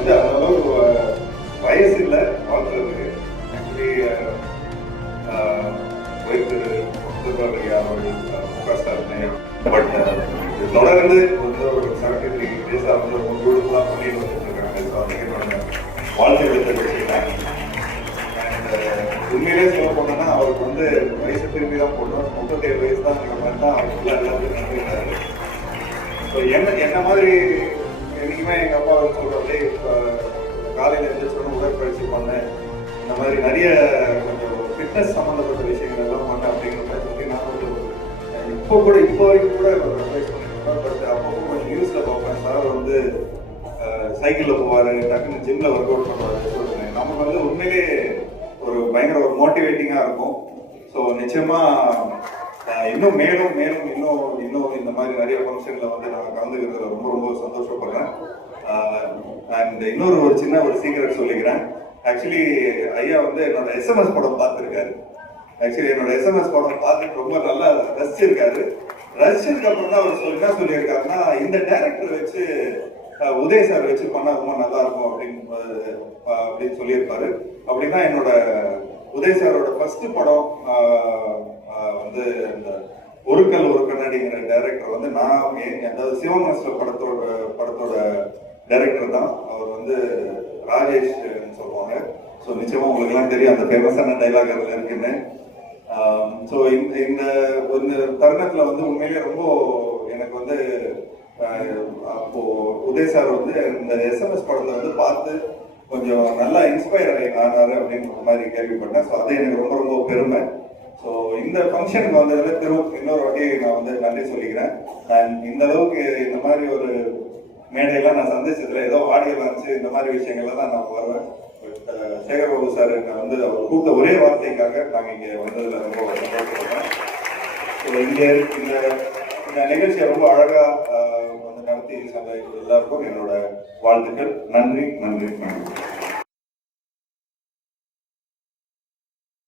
வந்து அந்த அளவுக்கு வயசு இல்லை வாழ்த்துறதுக்கு. ஆக்சுவலி பட் தொடர்ந்து வந்து ஒரு 73 டேஸாக வந்து ரொம்ப பியூட்டிஃபுல்லாக பண்ணிட்டு வந்துட்டு இருக்காங்க. ஸோ அதுக்கு என்னோட வாழ்த்துக்களை தெரிவிச்சுக்கிறேன். அண்ட் உண்மையிலே சொல்ல போனோம்னா அவருக்கு வந்து வயசு திரும்பி தான் போடணும். 37 வயசு தான் மாதிரி தான் அவருக்கு எல்லாத்துக்கும் நன்றினாரு. ஸோ என்ன மாதிரி என்னைக்குமே எங்கள் அப்பா வந்து சொல்கிறதே காலையில் எழுந்திரிச்சோன்னு உடற்பயிற்சி பண்ணேன், இந்த மாதிரி நிறைய கொஞ்சம் ஃபிட்னஸ் சம்மந்தப்பட்ட விஷயங்கள் எல்லாம் பண்ணேன் அப்படிங்கிற மாதிரி சொல்லி நான் கொஞ்சம் இப்போ வரைக்கும் கூட அட்வைஸ் பண்ணிருக்கேன். பட் அப்போ கொஞ்சம் நியூஸில் பார்ப்பேன், சார் வந்து சைக்கிளில் போவார், டக்குன்னு ஜிம்மில் ஒர்க் அவுட் பண்ணுவார் சொல்லுவேன். நமக்கு வந்து உண்மையிலே ஒரு பயங்கர ஒரு மோட்டிவேட்டிங்காக இருக்கும். ஸோ நிச்சயமாக இன்னும் மேலும் மேலும் இன்னும் இன்னும் இந்த மாதிரி நிறைய ஃபங்க்ஷனில் வந்து நான் கலந்துக்கிறதுல ரொம்ப ரொம்ப சந்தோஷப்படுறேன். அண்ட் ஒரு சின்ன ஒரு சீக்ரெட் சொல்லிக்கிறேன். ஆக்சுவலி ஐயா வந்து என்னோட எஸ்எம்எஸ் படம் பார்த்துருக்காரு. ஆக்சுவலி என்னோட எஸ்எம்எஸ் படம் பார்த்துட்டு ரொம்ப நல்லா ரசிச்சிருக்காரு. ரசிச்சதுக்கு அப்புறம் தான் அவர் என்ன சொல்லியிருக்காருன்னா, இந்த டைரக்டர் வச்சு உதய் சார் வச்சு பண்ணா ரொம்ப நல்லா இருக்கும் அப்படின்னு சொல்லியிருப்பாரு. அப்படின்னா என்னோட உதய் சாரோட ஃபர்ஸ்ட் படம் வந்து இந்த ஒரு கல் ஒரு கண்ணாடிங்கிற டைரக்டர் வந்து நான் அதாவது சிவமாஸ்டர் படத்தோட டைரக்டர் தான். அவர் வந்து ராஜேஷ் சொல்லுவாங்க. ஸோ நிச்சயமா உங்களுக்கு எல்லாம் தெரியும் அந்த ஃபேமஸான டைலாக் அதில் இருக்குன்னு. ஸோ இந்த தருணத்தில் வந்து உண்மையிலே ரொம்ப எனக்கு வந்து அப்போ உதய் சார் வந்து இந்த எஸ்எம்எஸ் படத்தை வந்து பார்த்து கொஞ்சம் நல்லா இன்ஸ்பயர் ஆனாரு அப்படின்ற மாதிரி கேள்விப்பட்டேன். ஸோ அது எனக்கு ரொம்ப ரொம்ப பெருமை. ஸோ இந்த ஃபங்க்ஷனுக்கு வந்ததுல இன்னொரு வாட்டி நான் வந்து நன்றி சொல்லிக்கிறேன். அண்ட் இந்த அளவுக்கு இந்த மாதிரி ஒரு மேடையெல்லாம் நான் சந்திச்சதுல ஏதோ ஆடியோ லான்ச்சு இந்த மாதிரி விஷயங்கள்லாம் தான் நான் வருவேன். பட் சேகர் பாபு சார் வந்து அவர் கூப்பிட்ட ஒரே வார்த்தைக்காக நாங்கள் இங்கே வந்ததில் ரொம்ப சந்தோஷப்படுறேன். ஸோ இங்கே இந்த நிகழ்ச்சியை ரொம்ப அழகாக வந்து நடத்தி எல்லாருக்கும் என்னோட வாழ்த்துக்கள். நன்றி நன்றி நன்றி.